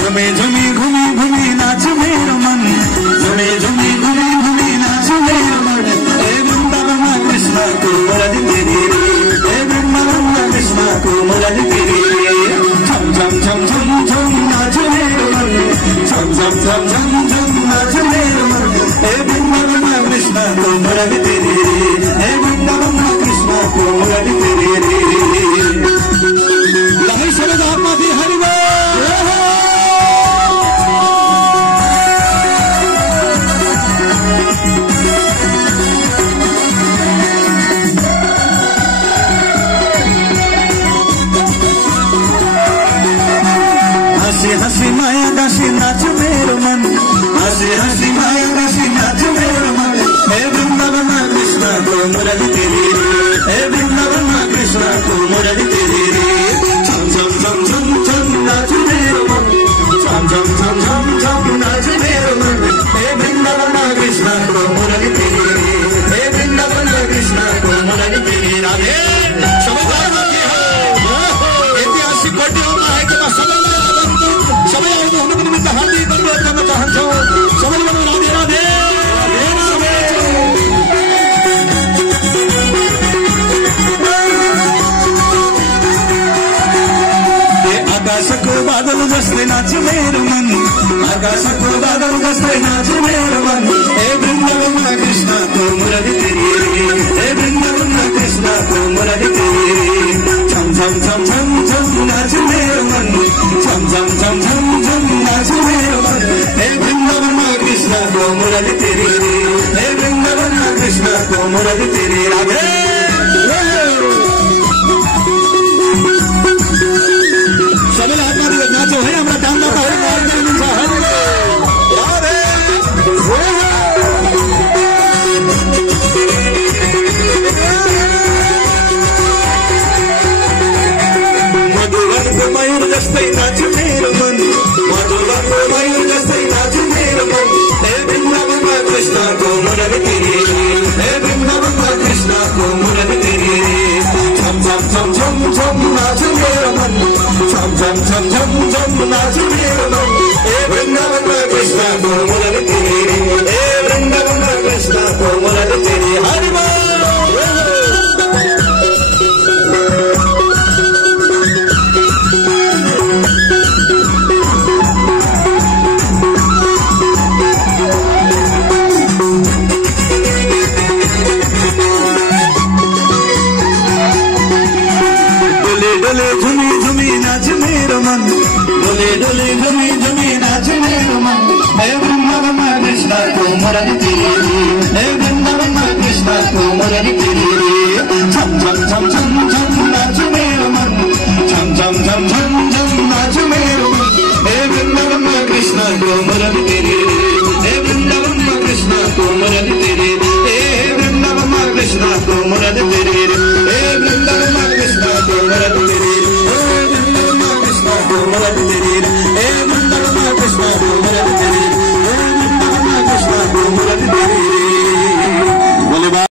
झुमे झुमे घूमी घूमी नाच मेरो मन, झुमे झुमे घूमी घूमी नाच मेरो मन। हे वृंदावन कृष्ण को मुरली तेरी रे, हे वृंदावन कृष्ण को मुरली तेरी रे। झम झम झम झम झम नाच मेरो मन, झम झम झम झम झम नाच मेरो मन। हे वृंदावन कृष्ण को मुरली तेरी रे, हे वृंदावन कृष्ण को मुरली तेरी रे। लहर सरदार माती हरि बोल। हंसी हंसी माया दासी नाच मेरो मन, हंसी हंसी माया दासी नाच मेरो मन। हे वृंदावन कृष्ण को मुरली तेरी रे, हे वृंदावन कृष्ण को मुरली तेरी रे। झम झम झम झम झम नाच मेरो मन, झम झम झम झम झम नाच मेरो मन। हे वृंदावन कृष्ण को मुरली तेरी रे, हे वृंदावन कृष्ण को मुरली तेरी राधे। ऐतिहासिक घटना है कि समय हुनुको निमित्त हार्दिक अनुरोध गर्न चाहन्छौँ। सबैजना राधे राधे आकाशको बादल जस्तै नाच मेरो मन, आकाशको बादल जस्तै नाच मेरो मन। हे वृंदावन कृष्ण को मुरली तेरी रे, हे वृंदावन कृष्ण को मुरली तेरी रे। झम झम झम झम झम नाच मेरो मन, झम झम झम झम झम नाच मेरो मन। हे वृंदावन कृष्ण को मुरली तेरी रे, हे वृंदावन कृष्ण को मुरली तेरी राधे। सबैले हातमा नाचो है, हाम्रा दानदाता है मधुवनको मयूर जस्तै नाच मेरो मन, मधुवनको मयूर जस्तै नाच मेरो मन। हे वृंदावन कृष्ण को मुरली तेरी रे, हे वृंदावन कृष्ण को मुरली तेरी रे। झम झम झम झम झम नाच मेरो मन, झम झम झम झम झम नाच मेरो मन। हे वृंदावन कृष्ण को मुरली तेरी रे, हे वृंदावन कृष्ण को मुरली तेरी हरि बोल। डोले झुमी झुमी नाच मेरो मन, डोले डोले झुमी झुमी नाच मेरो मन। हे वृंदावन कृष्ण को मुरली तेरी रे, हे वृंदावन कृष्ण को मुरली तेरी रे। झम झम झम झम झम नाच मेरो मन, झम झम झम झम झम नाच मेरो मन। हे वृंदावन कृष्ण को मुरली तेरी रे, हे वृंदावन कृष्ण को मुरली तेरी रे, हे वृंदावन कृष्ण को मुरली तेरी।